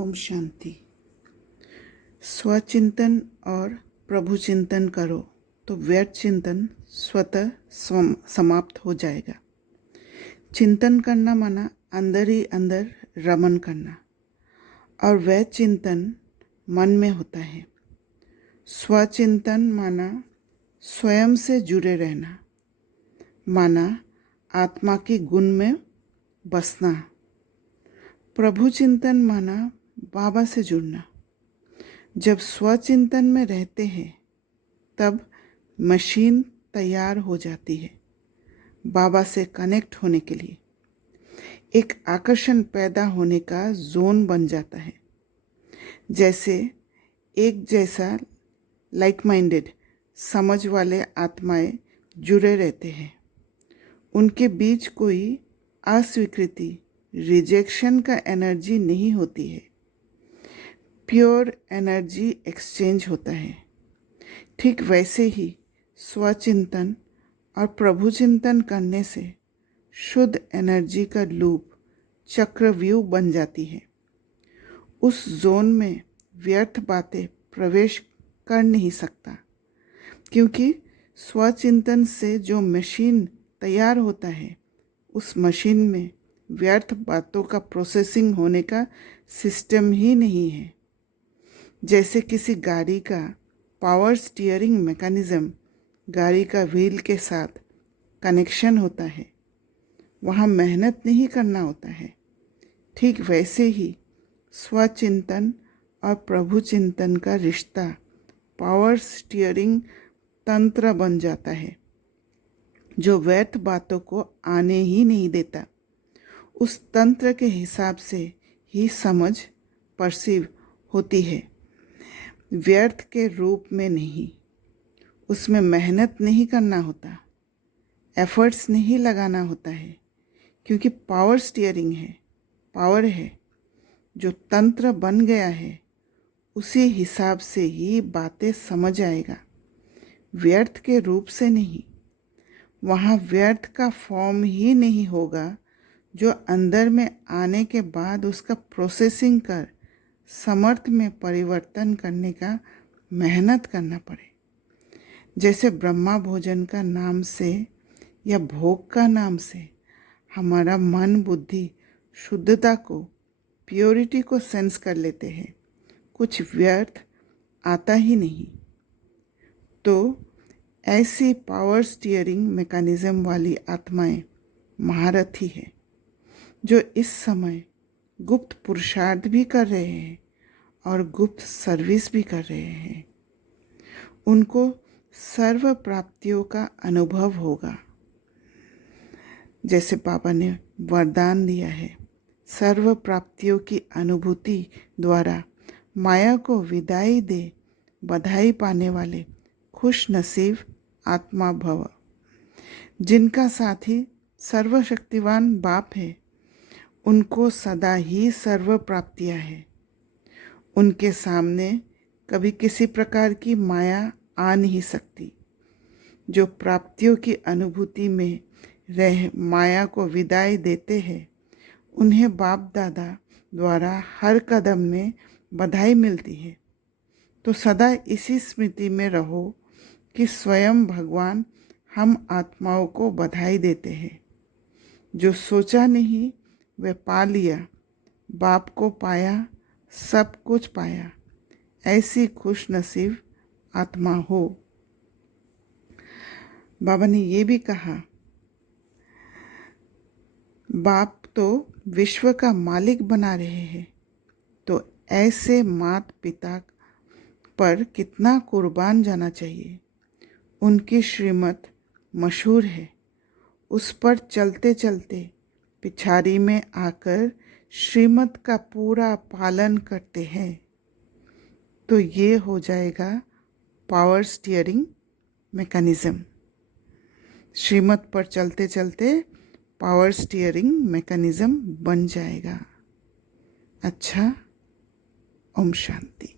ओम शांति। स्वचिंतन और प्रभु चिंतन करो तो व्यर्थ चिंतन स्वतः समाप्त हो जाएगा। चिंतन करना माना अंदर ही अंदर रमन करना, और वह चिंतन मन में होता है। स्वचिंतन माना स्वयं से जुड़े रहना, माना आत्मा की गुण में बसना। प्रभु चिंतन माना बाबा से जुड़ना। जब स्वचिंतन में रहते हैं तब मशीन तैयार हो जाती है बाबा से कनेक्ट होने के लिए। एक आकर्षण पैदा होने का जोन बन जाता है। जैसे एक जैसा लाइक माइंडेड समझ वाले आत्माएं जुड़े रहते हैं। उनके बीच कोई अस्वीकृति रिजेक्शन का एनर्जी नहीं होती है। प्योर एनर्जी एक्सचेंज होता है। ठीक वैसे ही स्वचिंतन और प्रभु चिंतन करने से शुद्ध एनर्जी का लूप चक्रव्यूह बन जाती है। उस जोन में व्यर्थ बातें प्रवेश कर नहीं सकता, क्योंकि स्वचिंतन से जो मशीन तैयार होता है उस मशीन में व्यर्थ बातों का प्रोसेसिंग होने का सिस्टम ही नहीं है। जैसे किसी गाड़ी का पावर स्टीयरिंग मैकेनिज़्म गाड़ी का व्हील के साथ कनेक्शन होता है, वहाँ मेहनत नहीं करना होता है। ठीक वैसे ही स्वचिंतन और प्रभु चिंतन का रिश्ता पावर स्टीयरिंग तंत्र बन जाता है, जो व्यर्थ बातों को आने ही नहीं देता। उस तंत्र के हिसाब से ही समझ परसीव होती है, व्यर्थ के रूप में नहीं। उसमें मेहनत नहीं करना होता, एफर्ट्स नहीं लगाना होता है, क्योंकि पावर स्टीयरिंग है, पावर है। जो तंत्र बन गया है उसी हिसाब से ही बातें समझ आएगा, व्यर्थ के रूप से नहीं। वहाँ व्यर्थ का फॉर्म ही नहीं होगा, जो अंदर में आने के बाद उसका प्रोसेसिंग कर समर्थ में परिवर्तन करने का मेहनत करना पड़े। जैसे ब्रह्मा भोजन का नाम से या भोग का नाम से हमारा मन बुद्धि शुद्धता को, प्योरिटी को सेंस कर लेते हैं, कुछ व्यर्थ आता ही नहीं। तो ऐसी पावर स्टीयरिंग मैकेनिज़्म वाली आत्माएं महारथी है, जो इस समय गुप्त पुरुषार्थ भी कर रहे हैं और गुप्त सर्विस भी कर रहे हैं। उनको सर्व प्राप्तियों का अनुभव होगा। जैसे बाबा ने वरदान दिया है, सर्व प्राप्तियों की अनुभूति द्वारा माया को विदाई दे बधाई पाने वाले खुश नसीब आत्मा भव। जिनका साथी सर्वशक्तिवान बाप है, उनको सदा ही सर्व प्राप्तियाँ है। उनके सामने कभी किसी प्रकार की माया आ नहीं सकती। जो प्राप्तियों की अनुभूति में रह माया को विदाई देते हैं, उन्हें बाप दादा द्वारा हर कदम में बधाई मिलती है। तो सदा इसी स्मृति में रहो कि स्वयं भगवान हम आत्माओं को बधाई देते हैं। जो सोचा नहीं वह पा लिया, बाप को पाया, सब कुछ पाया। ऐसी खुश नसीब आत्मा हो। बाबा ने ये भी कहा, बाप तो विश्व का मालिक बना रहे हैं, तो ऐसे माता पिता पर कितना कुर्बान जाना चाहिए। उनकी श्रीमत मशहूर है, उस पर चलते चलते पिछाड़ी में आकर श्रीमत का पूरा पालन करते हैं, तो ये हो जाएगा पावर स्टीयरिंग मैकेनिज़्म। श्रीमत पर चलते चलते पावर स्टीयरिंग मैकेनिज़्म बन जाएगा। अच्छा, ओम शांति।